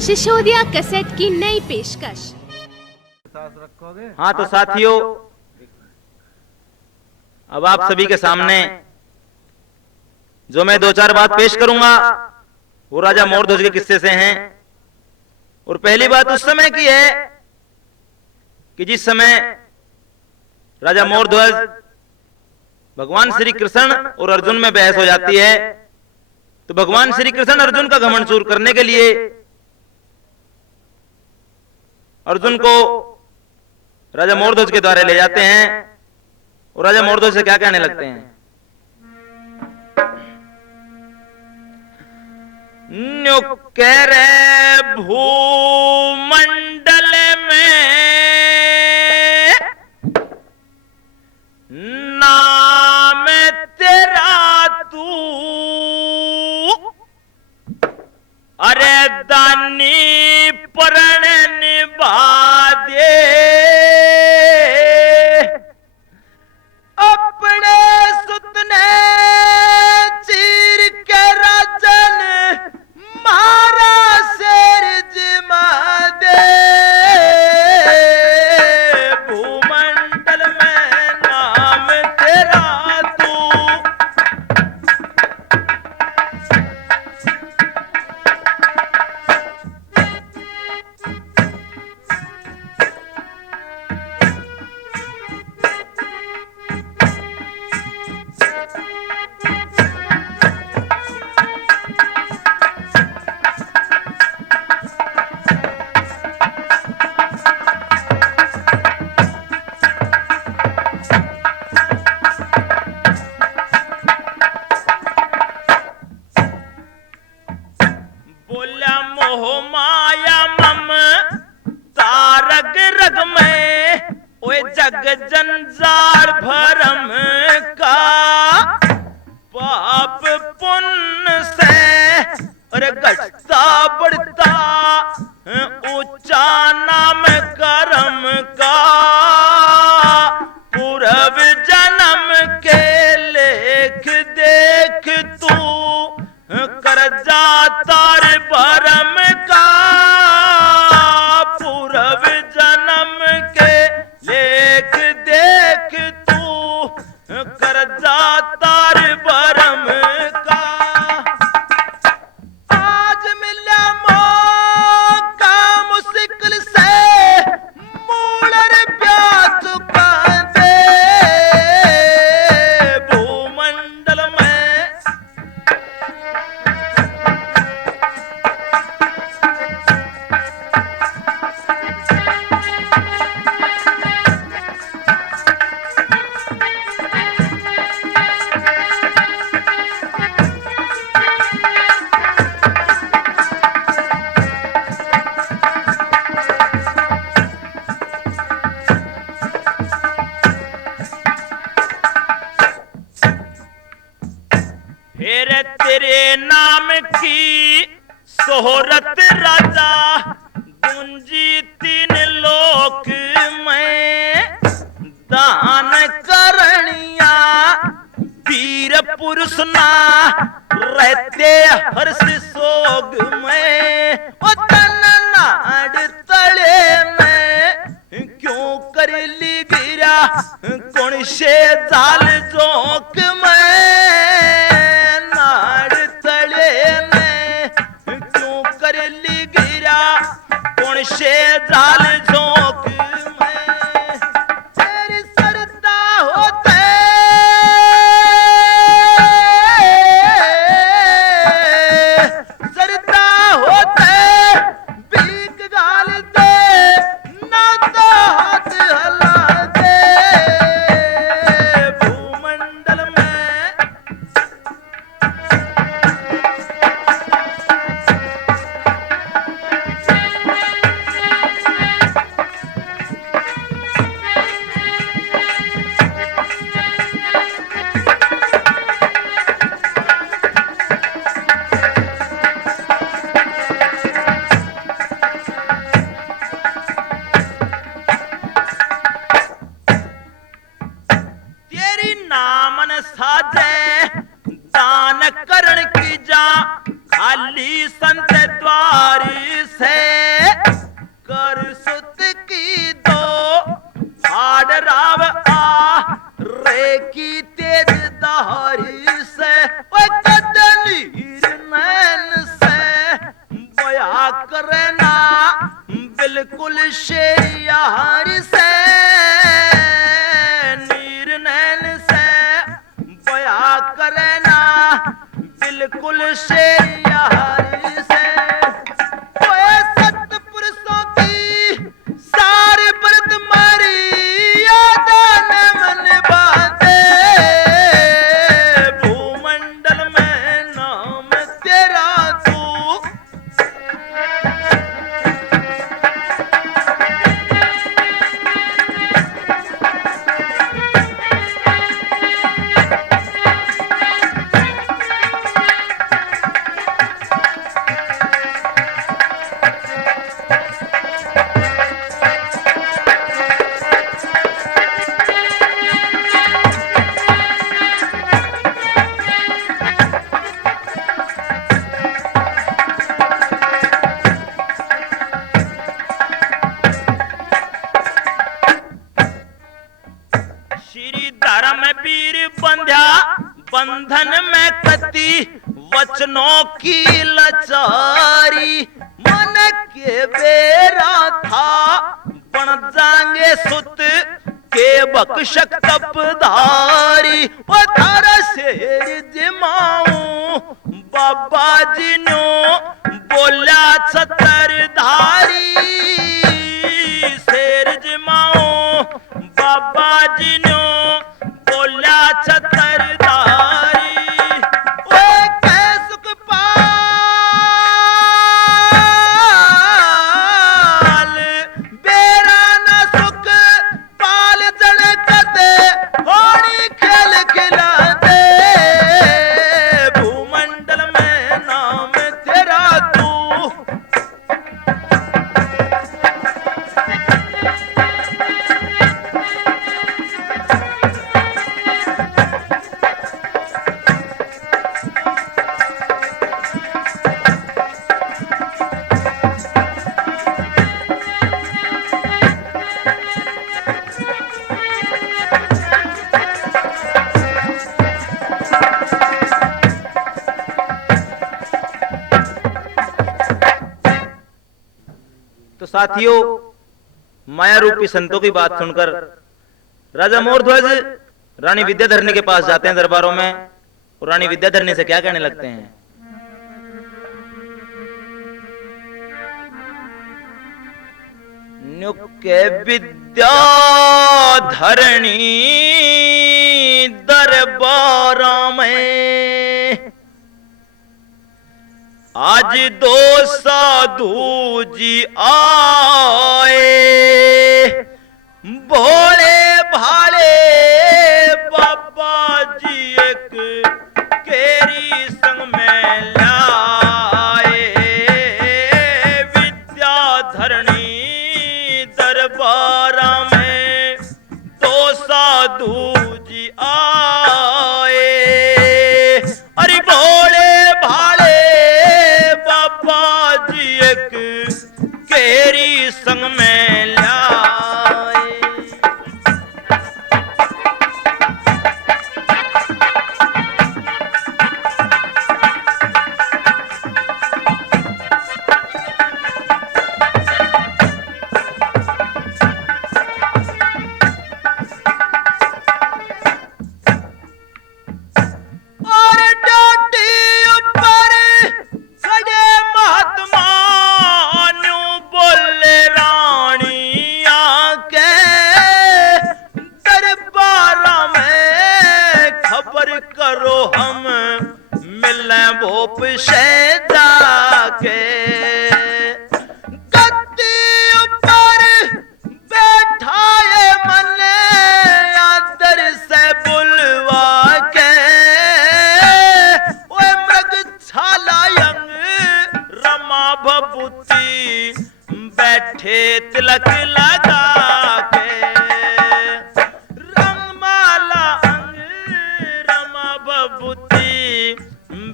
Sisodia cassette की नई पेशकश। हाँ तो साथियों, अब आप सभी के सामने जो मैं दो चार बात पेश करूंगा वो राजा मोरध्वज के किस्से से हैं। और पहली बात उस समय की है कि जिस समय राजा मोरध्वज भगवान श्री कृष्ण और अर्जुन में बहस हो जाती है, तो भगवान श्री कृष्ण अर्जुन का घमंड चूर करने के लिए अर्जुन को राजा मोरध्वज के द्वारा ले जाते हैं और राजा मोरध्वज से क्या कहने लगते हैं। न्यू कह रहे भूमंडल में नाम तेरा तू, अरे दानी परण निभा दे, अपने सुतने चीर के राजन मारा शेर जिमा दे, भूमंडल में नाम तेरा तू। बोला मोह माया मम तारग रग में, ओए जग जंजार भरम का, पाप पुण्य से अरे घटता बढ़ता ऊंचा नाम कर्म का, पूर्व जन्म के लेख देख तू कर जाता रे भरम का, पूर्व जन्म के लेख देख तू कर जाता रे भरम का। आज मिला मौका मुश्किल से मूल रुपया चुका दे, भूमंडल में फिर तेरे नाम की शोहरत राजा गूंजी तीन लोक में, दान करनिया वीर पुरुष ना रहते हर्ष सोग में, ओ तन नाड़ तले में क्यों कर ली गिरा कौन से जाल जोक में, नाड़ तले में क्यों कर ली गिरा कौन से जाल जोक में, तेरी सरदा होते सरदा होते भीख गाल दे ना तो हाथ हला दे, भूमंडल में बया करना बिल्कुल शेरियार से, नीर नैन से बया करना बिल्कुल शेरियार से। ओए सतपुरुषों की सारी व्रत मारी यादन मन बाते, भूमंडल में नाम तेरा तू। श्री धर्म वीर बंध्या बंधन में कति वचनों की लचारी, मन के बेरा था बन जाएंगे सुत के बक्षक तपधारी। वो थारा शेर जिमाऊं बाबा जी नो बोला छतरधारी, शेर जिमाऊं बाबा जी नो बोला छतरधारी। ओए कै सुख पाल बेरा न सुख पाल जन कते होनी खेल खिलाते, भूमंडल में नाम तेरा तू। तो साथियों, माया रूपी संतों की बात सुनकर राजा मोरध्वज रानी विद्याधरणी के पास जाते हैं दरबारों में, और रानी विद्याधरणी से क्या कहने लगते हैं? नुके विद्याधरणी दरबारों में आज दो साधु जी आए, भोले भाले बाबा जी एक केरी संग में लाए। विद्याधरणी दरबार में दो साधु जी आए, अरे भोले भाले बाबा जी एक केरी संग में लाए। और डाटी ऊपर खड़े महात्मा न्यू बोले रानी आके दरबार में खबर करो हम मिले भोप से जाके। गद्दी ऊपर बैठाए मन आदर से बुलवा के, ओए मृग छालायंग रमा भभूति बैठे तिलक लगा के। रंगमाला अंग रमा भभूति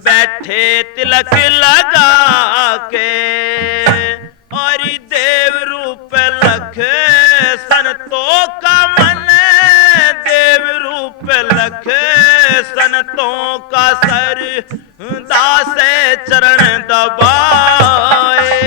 बैठे तिलक लगा के, और देव रूप लख संतों का मन, देव रूप लख संतों का सर दासे चरण दबाए।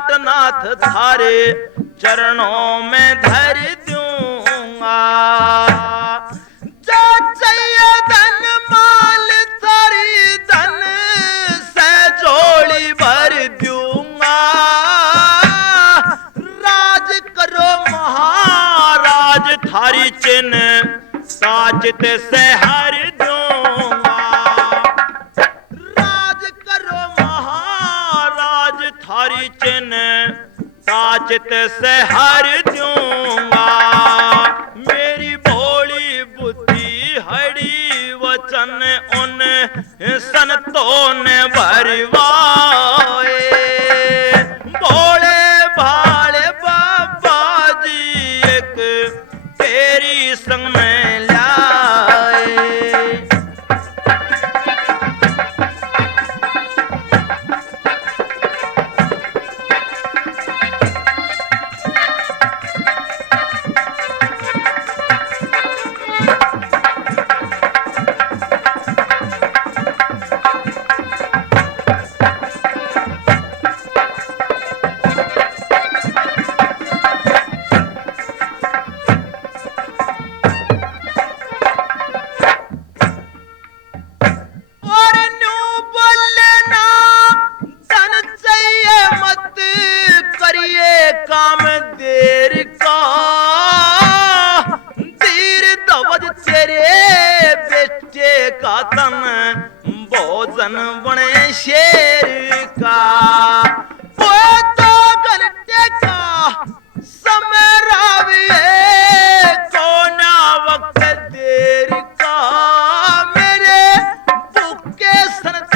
पाटनाथ थारे चरणों में धर दूंगा। जो चाहिए धन माल तारी धन से जोड़ी भर दूंगा। राज करो महाराज थारी चिन्ह साजित से हर दूंगा। राज करो महाराज थारी चिन्ह साजित से हर दूंगा। मेरी भोली बुद्धि हरी वचन उन संतों ने भरवाए। भोले भाले बाबा जी एक तेरी संग में लाए। काम देर का धीर दवज तेरे बेटे का तन भोजन बने शेर का। वो 2 घंटे का समय राविए कोना वक्त देर का। मेरे भूखे सनत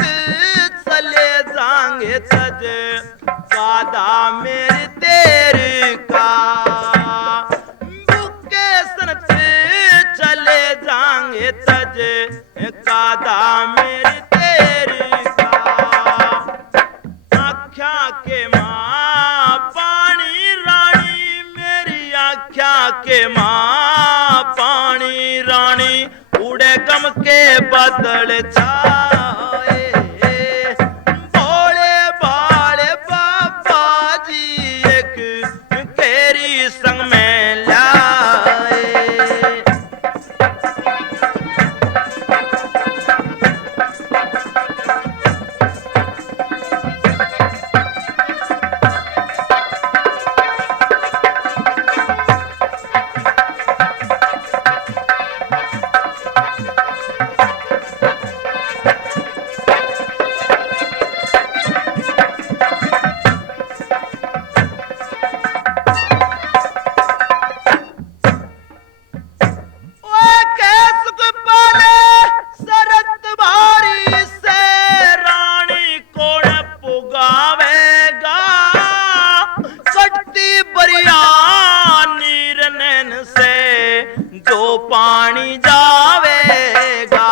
चले जाएंगे तज कादा मेरे देर का। भूखे सनत चले जाएंगे तज कादा मेरे देर का। आख्या के माँ पानी रानी मेरी आख्या के माँ पानी रानी उड़े गम के बादल छाए। भोले भाले बाबा जी एक तेरी संग में लाए। पानी जावेगा।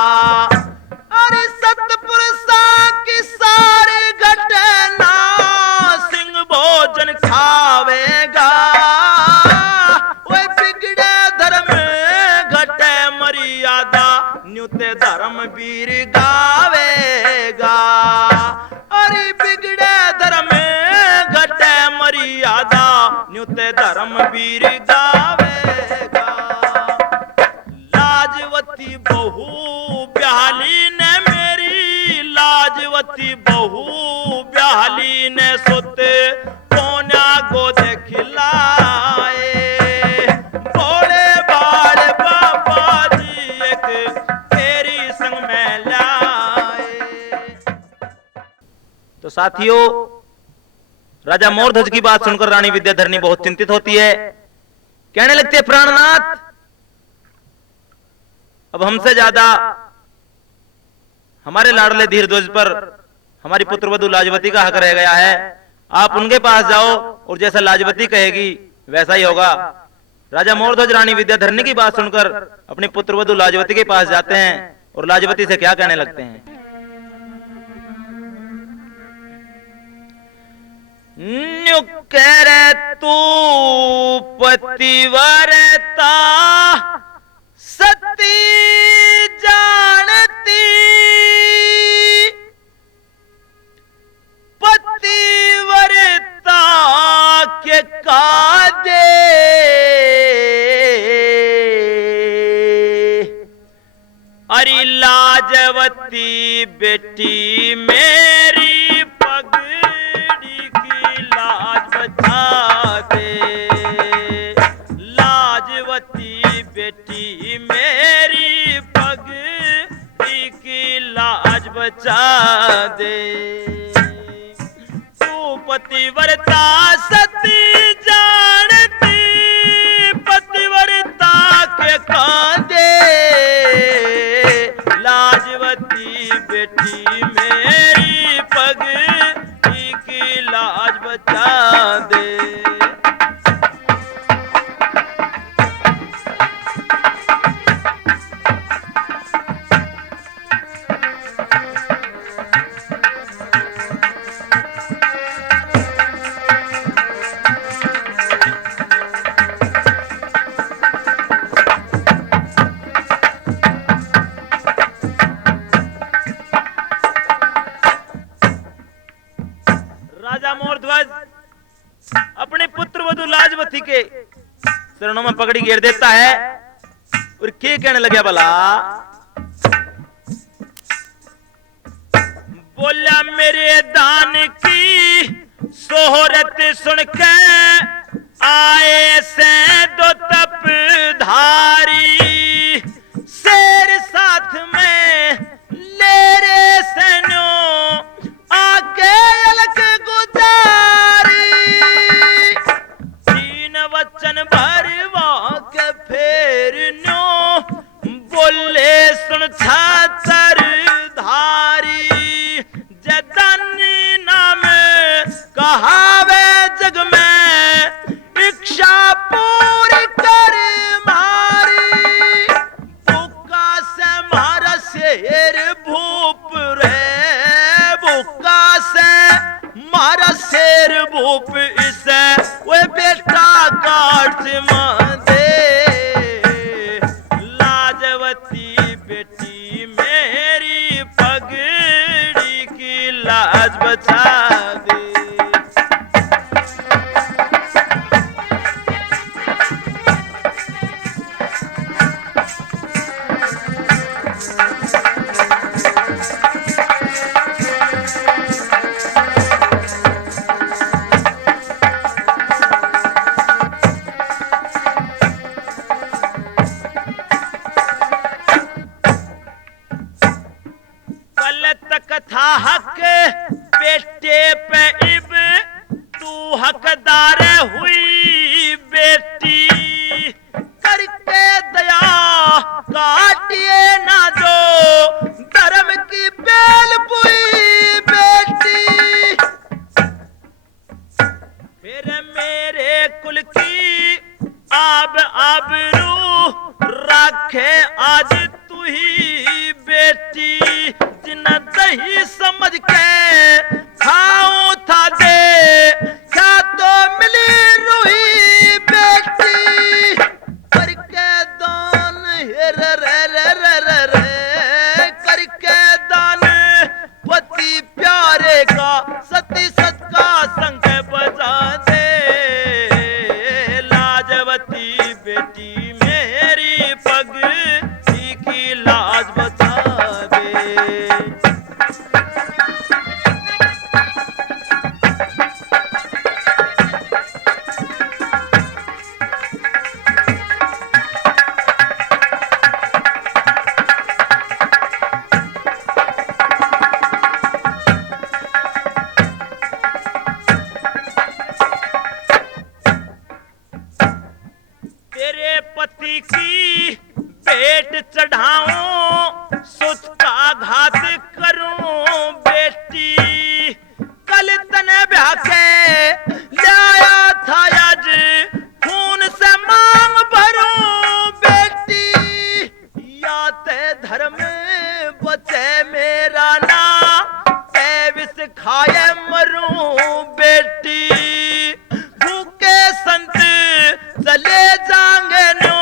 अरे सतपुरुषा की सारी घटना सिंह भोजन खावेगा। वह बिगड़े धर्म घटे मर्यादा न्यूते धर्म वीर गावेगा। अरे बिगड़े धर्म घटे मर्यादा न्यूते धर्म वीर गावेगा। लाजवती बहू ब्याहली ने मेरी लाजवती बहू ब्याहली ने सोते कोन्या गोद खिलाए। भोले भाले बाबा जी एक तेरी संग में लाए। तो साथियों, राजा मोरध्वज की बात सुनकर रानी विद्याधरणी बहुत चिंतित होती है। कहने लगती है, प्राणनाथ अब हमसे ज्यादा हमारे लाडले धीरध्वज पर हमारी पुत्रवधू लाजवती का हक रह गया है। आप उनके पास जाओ और जैसा लाजवती कहेगी वैसा ही होगा। राजा मोरध्वज रानी विद्याधरणी की बात सुनकर अपनी पुत्रवधू लाजवती के पास जाते हैं और लाजवती से क्या कहने लगते हैं। न्युकर तू पतिव्रता सती जानती पतिव्रता के कादे अरे लाजवती बेटी मेरी पगड़ी की लाज बचा दे। लाजवती बेटी मेरी पगड़ी की लाज बचा दे। तू पतिव्रता सती जानती पतिव्रता के कांदे। लाजवती बेटी मेरी पगड़ी की लाज बचा दे। राजा मोरध्वज अपने पुत्र वधु लाजवती के चरणों में पगड़ी घेर देता है और क्या कहने लगे भला? बोला मेरे दान की सोहरत सुन के आए से दो तपधारी। शेर साथ में ले रे सैन्यों आके अलग गुजारी। तीन वचन भरवा के फेर न्यो बोले सुन छातर धारी। जदानी नाम कहावे जग में इच्छा पूरी कर मारी। बुका से मारा शेर भूप रे से मारा शेर भूप इसे वो बेटा काट दे। लाजवती बेटी मेरी पगड़ी की लाज बचा दे। था हक बेटे पे इब तू हकदार हुई बेटी। करके दया काटिए ना जो धर्म की बेल बुई बेटी। फिर मेरे कुल की आबरू रखे आज तू ही बेटी। जिन दही समझ के खाऊं था दे क्या तो मिली रूही बेटी। करके दान रे रे रे रे रे करके दान पति प्यारे का सती सत का संग बजा दे। लाजवती बेटी मेरी पगड़ी की लाज बचा दे। तेरे पति की भेंट चढ़ाऊं सुत का घात करूं बेटी। कल तने ब्याह के लाया था आज खून से मांग भरूं बेटी। या ते धर्म बचे मेरा ना ते विष खाए मरूं बेटी। भूखे संत चले जाएंगे नो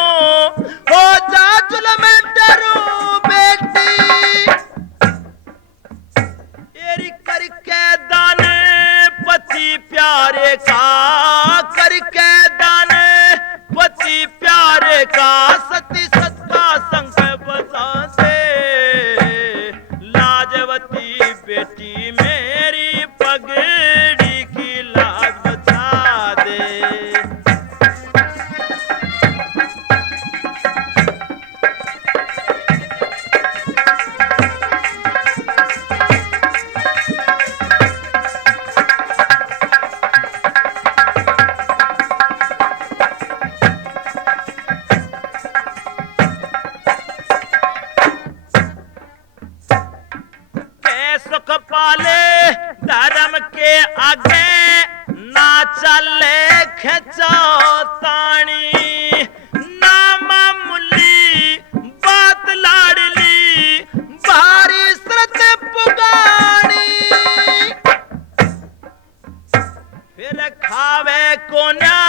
हो जा जुल्म में डरूं बेटी। का सती सत का शंख बजाते, लाजवती बेटी मेरी पगड़ी की लाज बचा दे। सुख पाले धर्म के आगे, ना चले खिंचौतानी, ना मामूली बात लाडली, भारी शर्त पुगानी। फिर खावे कोन्या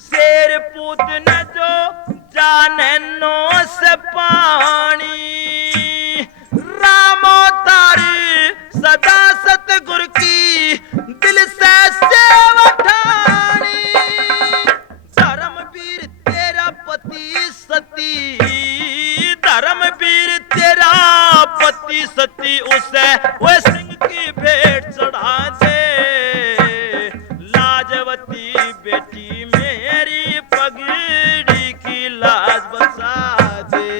शेर पूत न जो जाने नो से पानी, रामो तारी सदा सतगुरु की दिल से सेवा ठानी। धर्मवीर तेरा पति सती, धर्मवीर तेरा पति सती, उसे वो सिंह की भेंट चढ़ा दे। लाजवती बेटी मेरी पगड़ी की लाज बचा दे।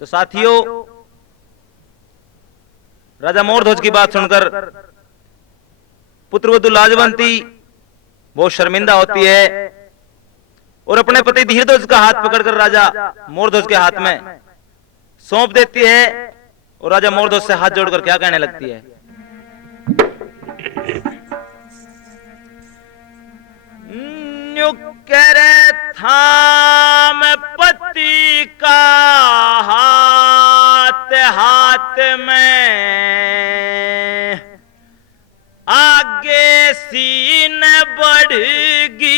तो साथियों, राजा मोरध्वज की बात सुनकर पुत्रवधू लाजवंती बहुत शर्मिंदा होती है और अपने पति धीरध्वज का हाथ पकड़कर राजा मोरध्वज के हाथ में सौंप देती है और राजा मोरध्वज से हाथ जोड़कर क्या कहने लगती है। करे थाम पति का हाथ हाथ में, आगे सीन बढ़गी,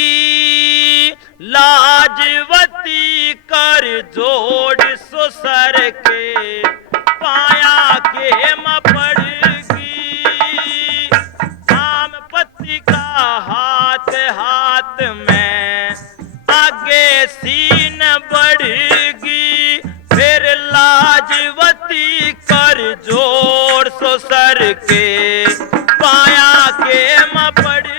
लाजवती कर जोड़ सुसर के, पाया के म पड़गी। थाम पति का हाथ हाथ में, आगे सीन बढ़गी, फिर लाजवती कर जोड़ सुसर के, पाया के म पड़गी।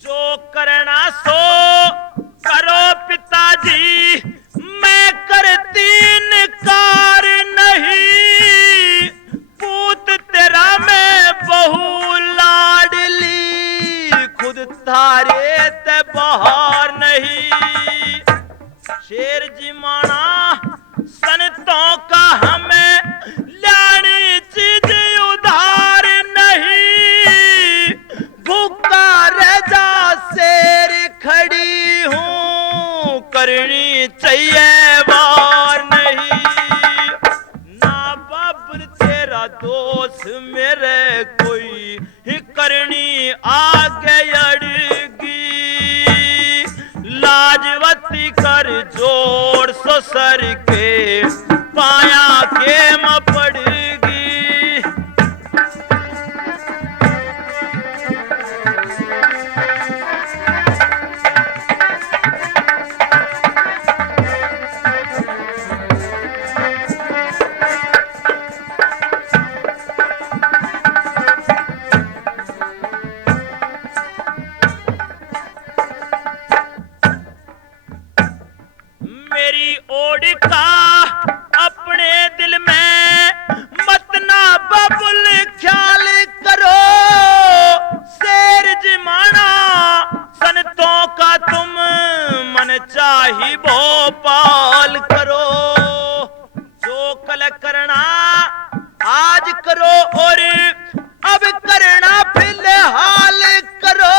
जो करना सो करो पिताजी, मैं करती इनकार नहीं। पूत तेरा मैं बहू लाडली, खुद थारे ते बाहर नहीं। शेर जी माना संतों का हमें लानी चीज उधार नहीं। भूखा रजा शेर खड़ी हूँ, करनी चाहिए वार नहीं। ना बाबर तेरा दोस्त मेरे कोई ही करनी आगे अड़गी। लाजवती कर जोड़ ससर के, पाया के म पड़गी। मेरी ओड़ का अपने दिल में चाही भोपाल करो, जो कल करना आज करो और अब करना फिलहाल करो,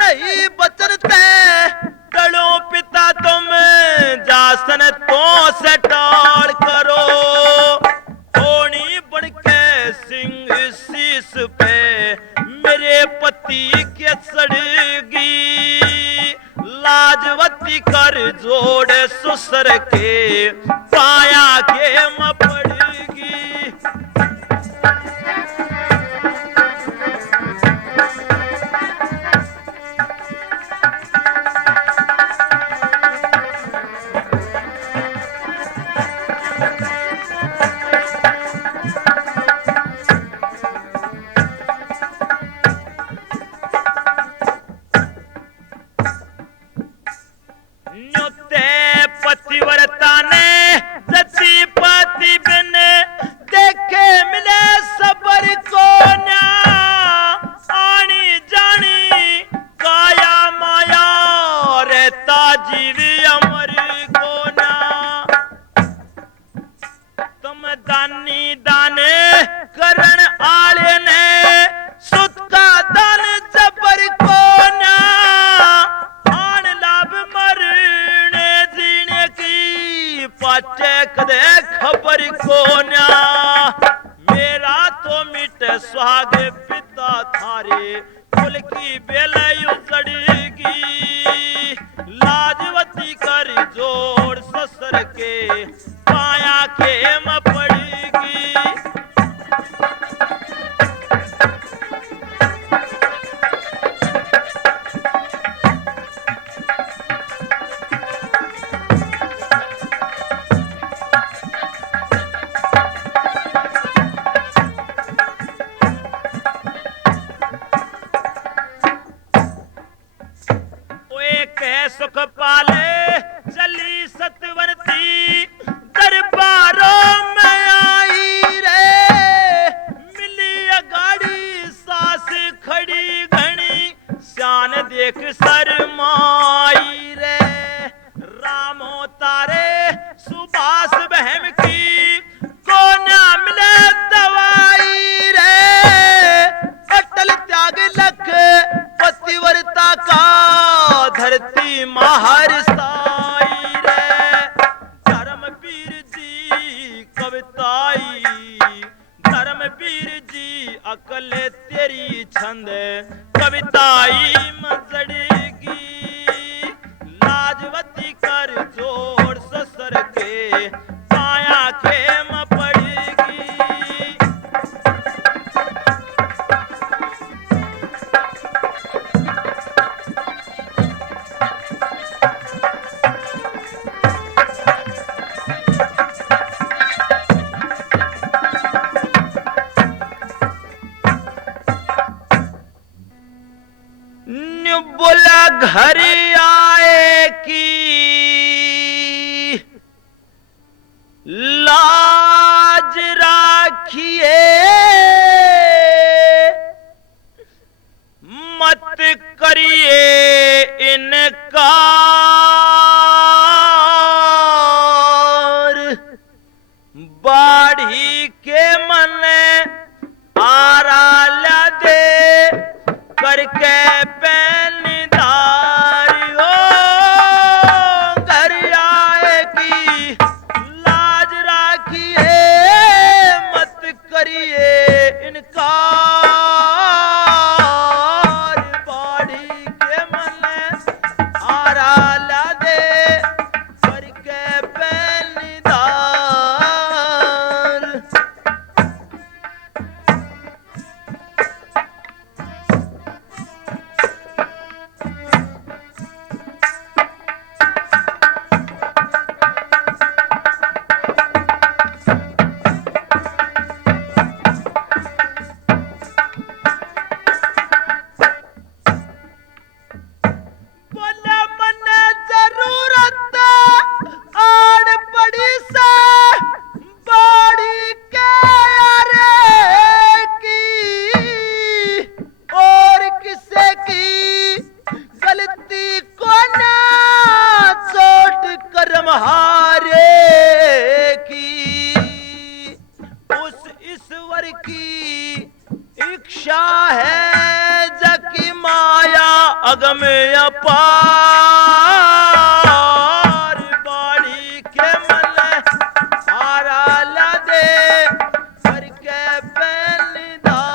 नहीं बचते टलो पिता तुम जासन तो से टाल करो, होनी बढ़ के सिंह शीस पे मेरे पति के सड़गी, लाजवती कर जोड़ सुसर के पाया के म पड़गी। पतिव्रता ने जति पति बिन देखे मिले सबर को ना, आनी जानी काया माया रहता जीव अमर को ना, तुम दानी दाने करण आले ने सुत का दान जबर को ना, आन लाभ मरने जीने की पाचे कदे खबर को ना, मेरा तो मिट सुहाग पिता थारे कुल की बेलय उजड़गी, लाजवती कर जोड़ ससुर के पाया के म पड़गी। सुख पाले चली सतवरती दरबारों में आई रे, मिली अगाड़ी सास खड़ी घनी शान देख शर्माई रे, रामो तारे सुबास बहम की को ना मिले दवाई रे, अटल त्याग लख पतिव्रता का धरती महर साई रे, धर्मवीर जी कविताई धर्मवीर जी अकल तेरी छंद कविताई मजड़ेगी, लाजवती कर जोड़ ससुर के पाया के म पड़ेगी। बोला घर आए की लाज राखिए, मत करिए इनकार, बाढ़ी के मन आरा दे करके पहनदारी हो, घर आए की लाज राखिए, मत करिए इनकार, बाड़ी के मन आरा ला दे करके पहनदार। अगम अपार बाड़ी के मन आरा ला दे करके पहनदार।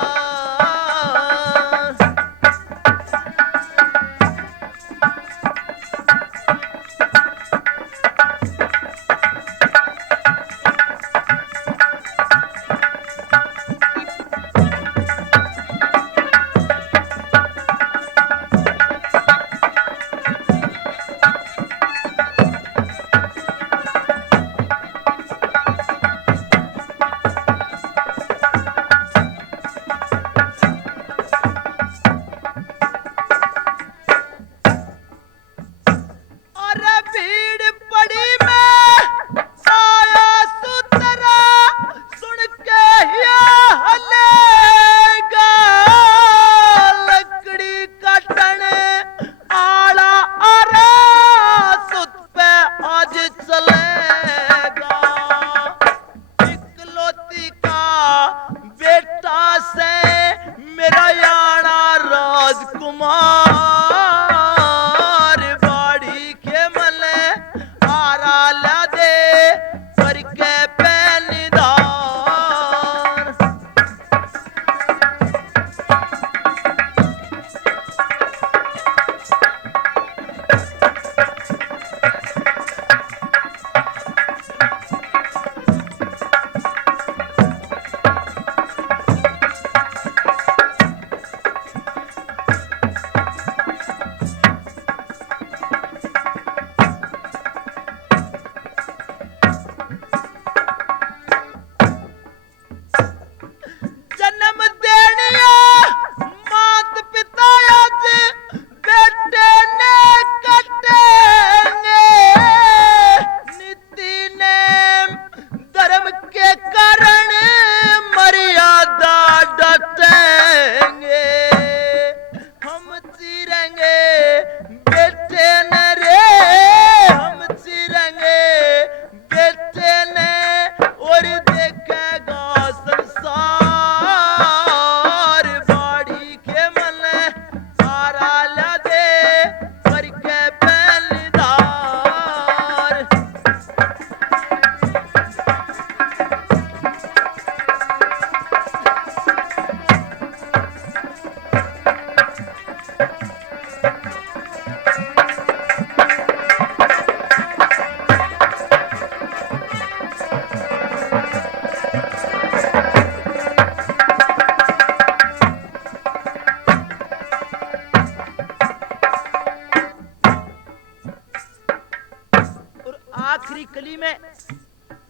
आखिरी कली में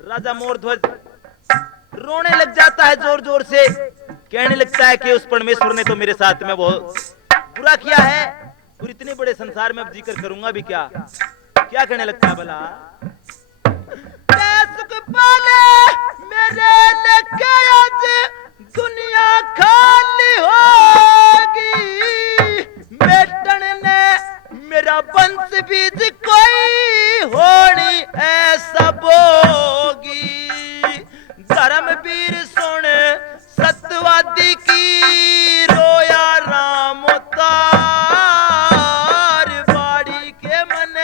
राजा मोरध्वज रोने लग जाता है जोर जोर से, कहने लगता है कि उस परमेश्वर ने तो मेरे साथ में बहुत बुरा किया है और इतने बड़े संसार में अब जिक्र करूंगा भी क्या। क्या कहने लगता है भला, मेरे लेके आज दुनिया खाली होगी, बेटन ने मेरा वंश बीज कोई होनी ऐसा बोगी, धर्मवीर सुन सत्यवादी की रोया राम तार, बाड़ी के मन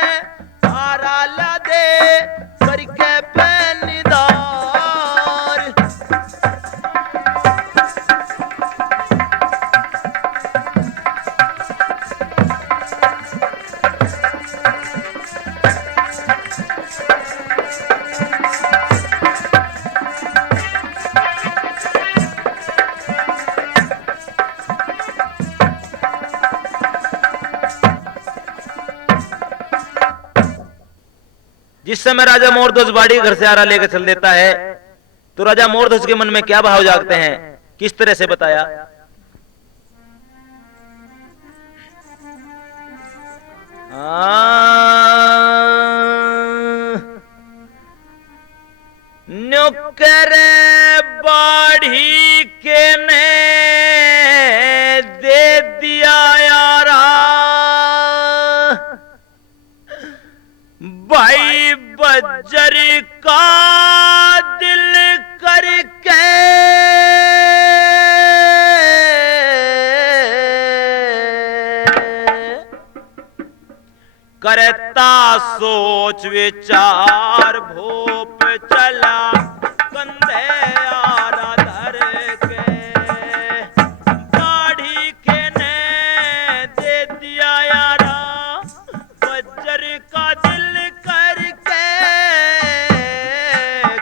हारा ला दे करके पहनीदार। जिस समय राजा मोरध्वज बाड़ी घर से आरा लेकर चल देता है तो राजा मोरध्वज के मन में क्या भाव जागते हैं, किस तरह से बताया। नुकर बाड़ी के ने दे दिया यारा, भाई बज्जर का दिल करके करता सोच विचार भूप चला कंधे आरा धर के दाढ़ी के ने दे दिया यारा बज्जर का दिल करके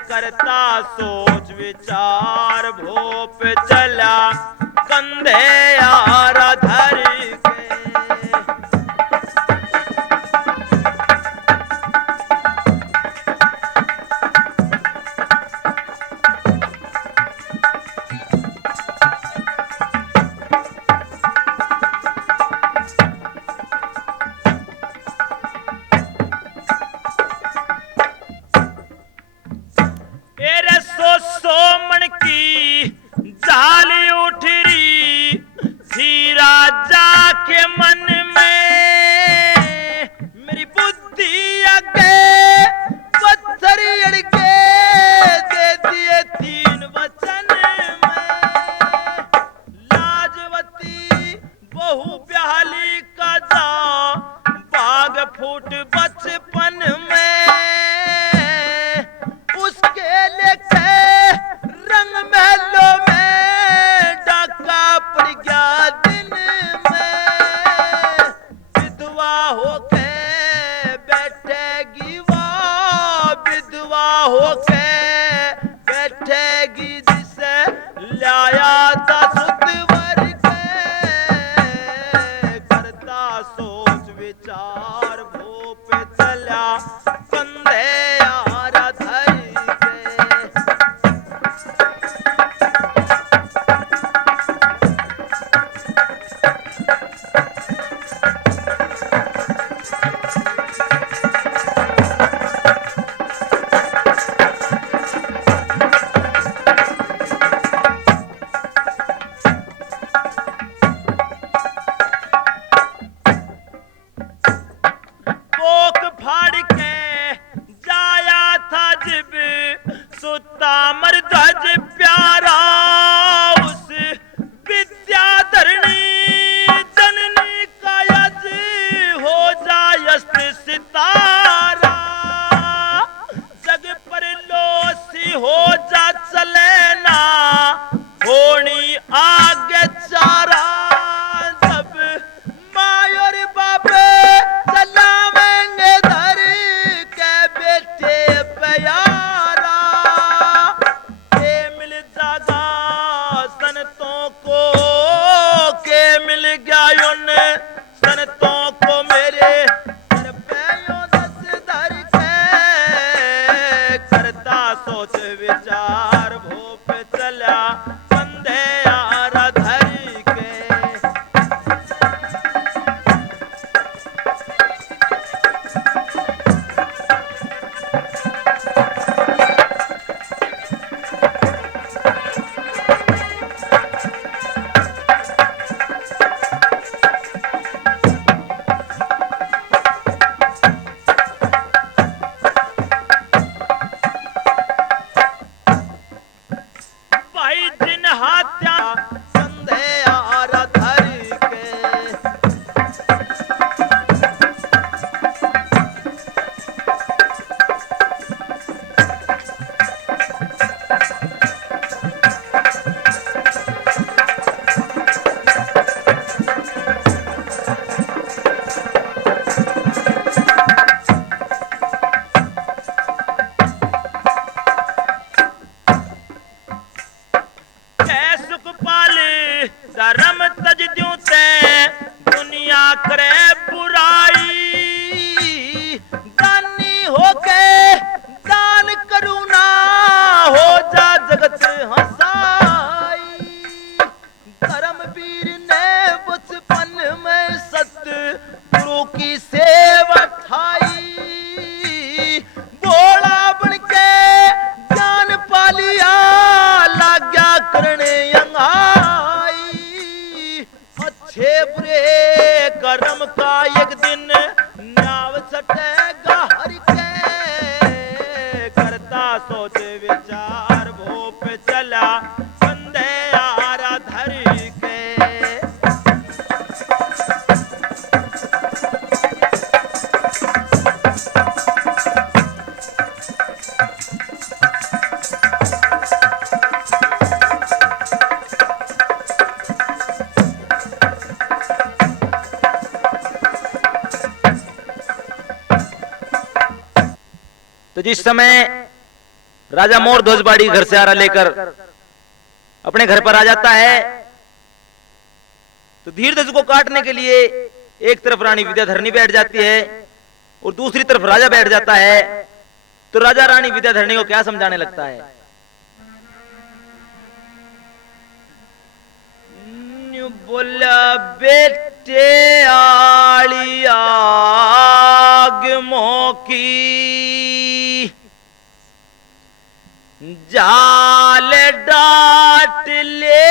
करता सोच विचार भूप चला कंधे आरा धर के। सोमन की जाल उठ रही थी राजा के मन में, मेरी बुद्धि आगे पत्थर अड़के दे दिए 3 वचन में। लाजवती बहु ब्याहली का जा बाग फूट बचपन में, उसके लेके रंग महलों में डाका पड़ गया दिन में। विधवा होके बैठेगी वो, विधवा होके बैठेगी जिसे लाया था सुतवर के। करता सोच विचार भूप चला कंधे आरा धर के। पोक फाड़ के जाया था जिब सुता मरध्वज प्यारा, उस विद्याधरणी जननी का यज हो जायस्त सितारा। जग पर लोसी हो जा चले ना होनी आगे चारा। जब माँ और बाबे चलावेंगे धर के बेटे प्यारा, के मिल जागा संतों को, के मिल गया उन संतों को मेरे सर पे यूं दस धर के। करता सोच विचार भूप चला कंधे आरा धर के। भाई जिन हाथ्या कंधे आरा धर के। धर्म तज द्यों ते दुनिया करे बुराई, दानी होके दान करुणा हो जा जगत हंसाई। धर्मवीर ने बचपन में सतगुरु की सेवा ठाई, भोला बन के ज्ञान पालिया लाग्या करने अंगाई। अच्छे बुरे कर्म का एक दिन नाव सटेगा हर के। करता सोच विचार भूप चला कंधे आरा धर के। तो जिस समय राजा मोर ध्वजबाड़ी घर से आरा लेकर अपने घर पर आ जाता है, तो धीरध्वज को काटने के लिए एक तरफ रानी विद्याधरणी बैठ जाती है और दूसरी तरफ राजा बैठ जाता है। तो राजा रानी विद्याधरणी को क्या समझाने लगता है? बोला बेटे आली आग मोकी जाल डाट ले,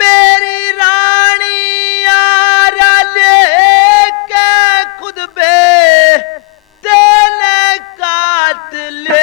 मेरी रानी आरा ले के खुद बे तेने काट ले,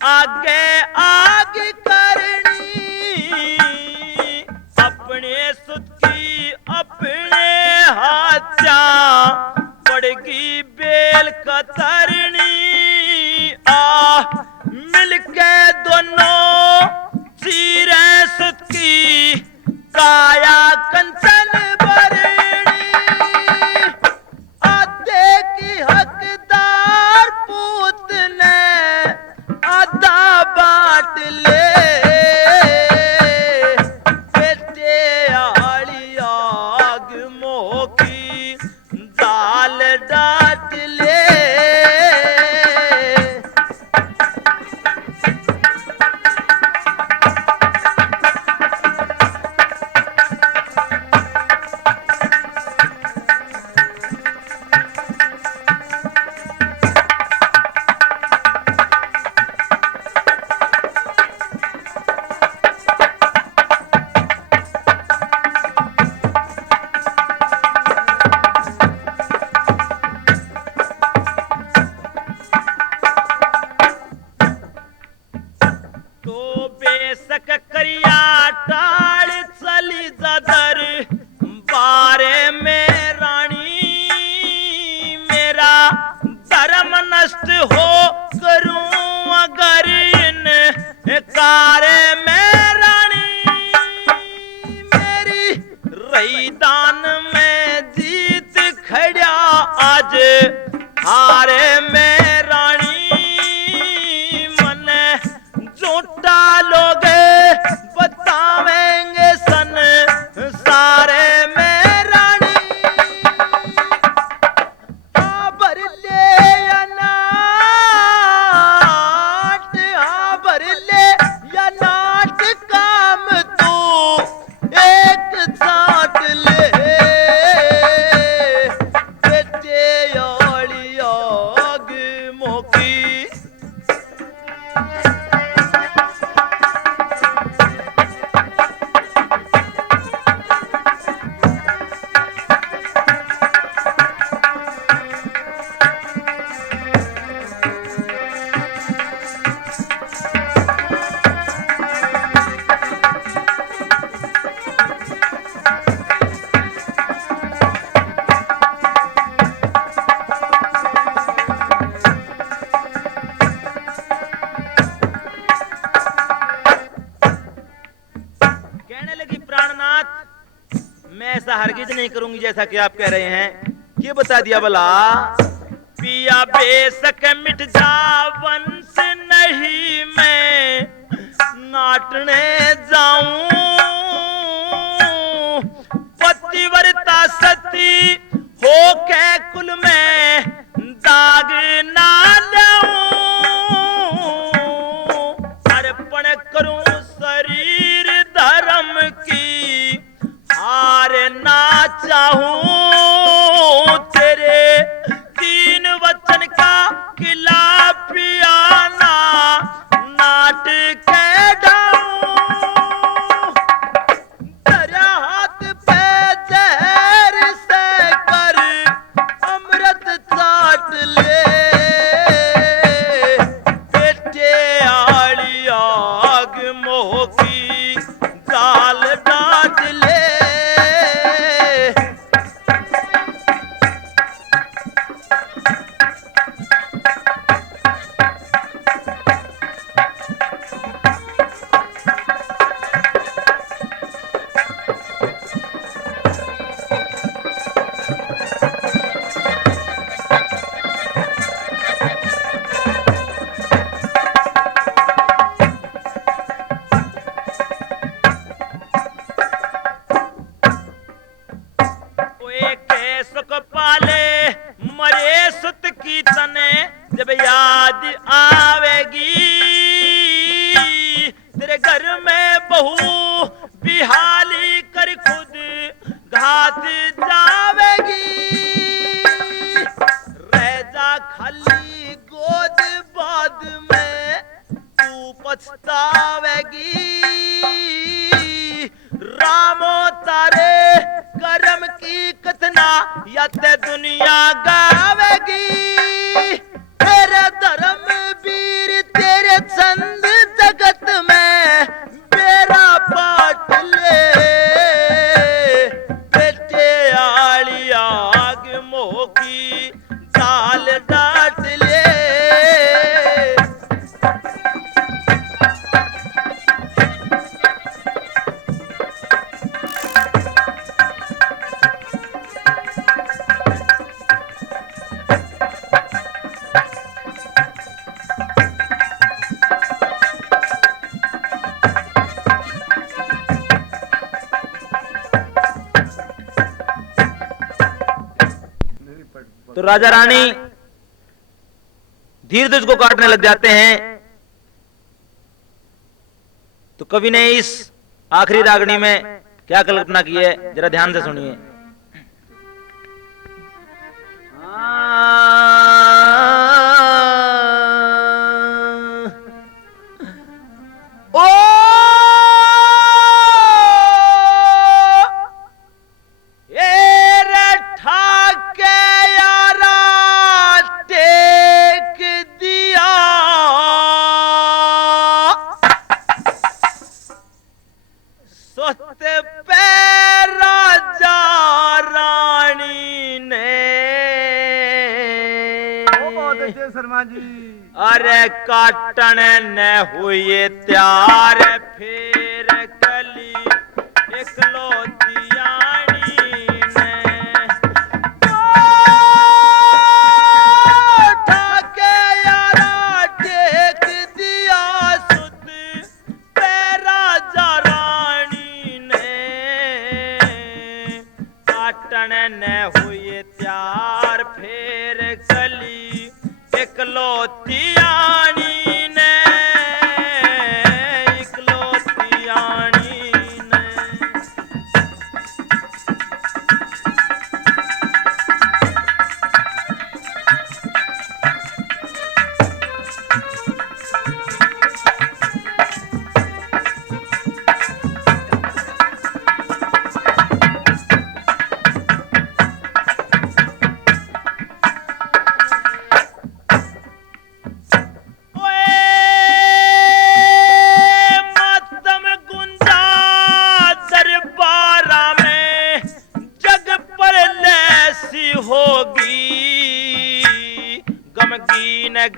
आगे आगे करनी अपने सुत की अपने हाथा पड़गी बेल कतरनी, आ मिलके दोनों चीरे सुत की काया कंचन भरनी, आधे की हकदार पूत ने आधा बाट ले, बेटे आली आग मोकी जाल डाट ले। दान में जीत खड़ा आज हारे में रानी, मन झूठा लोग बतावेंगे सन सारे में रानी, आबर ले या नाट काम तू एक साथ ले, मैं ऐसा हरगिज नहीं करूंगी जैसा कि आप कह रहे हैं। ये बता दिया भला पिया बेशक मिट जावंश नहीं मैं नाटने जाऊं पतिव्रता सती हो के कुल में दाग ना लूं अर्पण करूं शरीर धर्म की हार ना चाहूं तेरे तीन वचन का किला पियाना नाट के डाऊं तेरे हाथ पे जहर से कर अमृत चाट ले बेटे आड़ी आग मोह की जाल डाट ले सुख पाले मरे सुत की तने जब याद आवेगी तेरे घर में बहू बिहाली कर खुद घात जावेगी रह जा खाली गोद बाद में तू पछतावेगी रामो तारे कर्म की कथना या ते दुनिया गावेगी तेरे धर्म वीर तेरे चंद जगत में बेरा पाट ले बेटे आली आग मोह की जाल डाट ले तो राजा रानी धीर धीर को काटने लग जाते हैं। तो कवि ने इस आखिरी रागनी में क्या कल्पना की है जरा ध्यान से सुनिए। अरे काटन न हुए त्यार फिर कली इकलौतियानी ने ठाके यारा टेक दिया सुत पे राजा रानी ने काटन न हुए त्यार फिर कली इकलौतियानी ने इकलौतियानी ने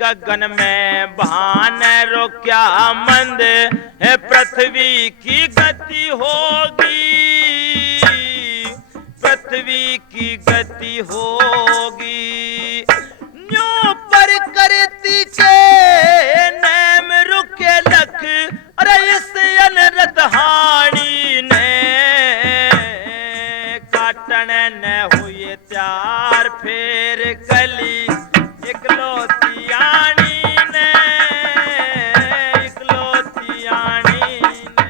गगन में बहान रो क्या मंद है पृथ्वी की गति होगी पृथ्वी की गति होगी फेर कली इकलौती आनी ने, इकलौती आनी ने।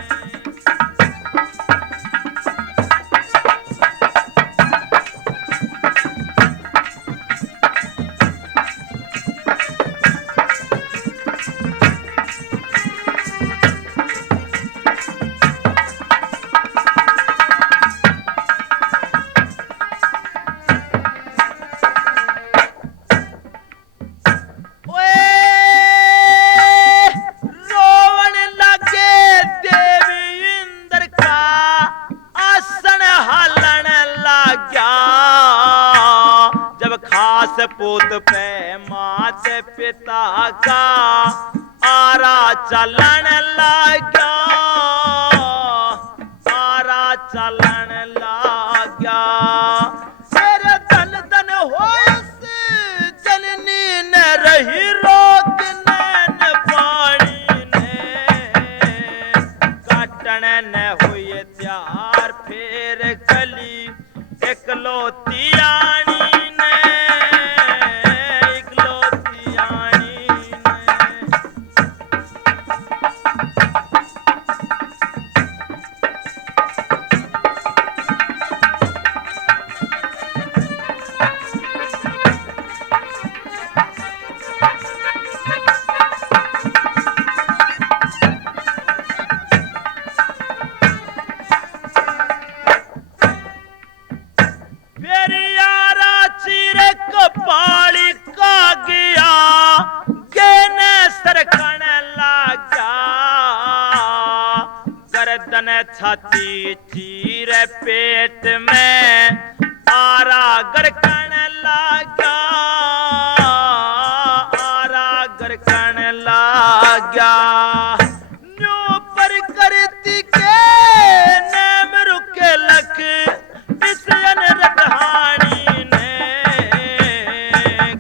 पूत पे माते पिता का आरा चलन लाग्या, आरा चलन लाग्या। तेरे धन धन होइस जननी न रही रोक नैन पानी ने, काटन न हुए त्यार फेर कली इकलौती आनी ने, इकलौती आनी ने। कपाली का गया गेने सरकण लाग्या, गर्दन छाती चीर पेट में आरा गरकण लाग्या, आरा गरकण लाग्या। न्यू पर करती के नेम रुके लख इस अनरतहानी ने,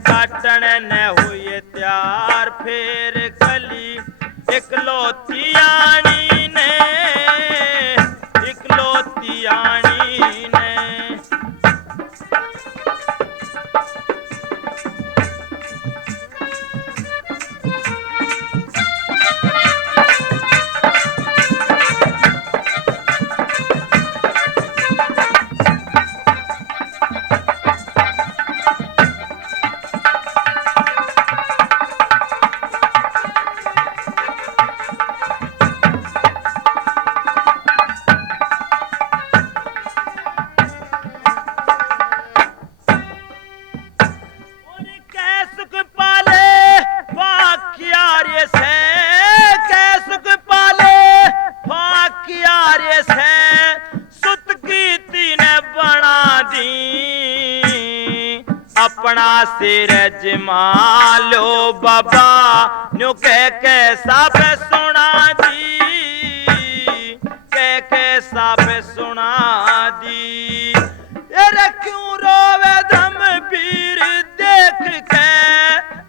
काटन न हुए त्यार फेर कली इकलौती आनी ने, इकलौती आनी ने। अपना सिर जमालो बाबा न्यू के सब सुना दी, के सब सुना दी। अरे क्यों रोवे धम पीर देख के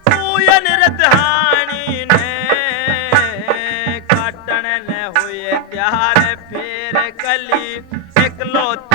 पूयन रतहानी ने, काटन न हुए त्यार फेर कली इकलौती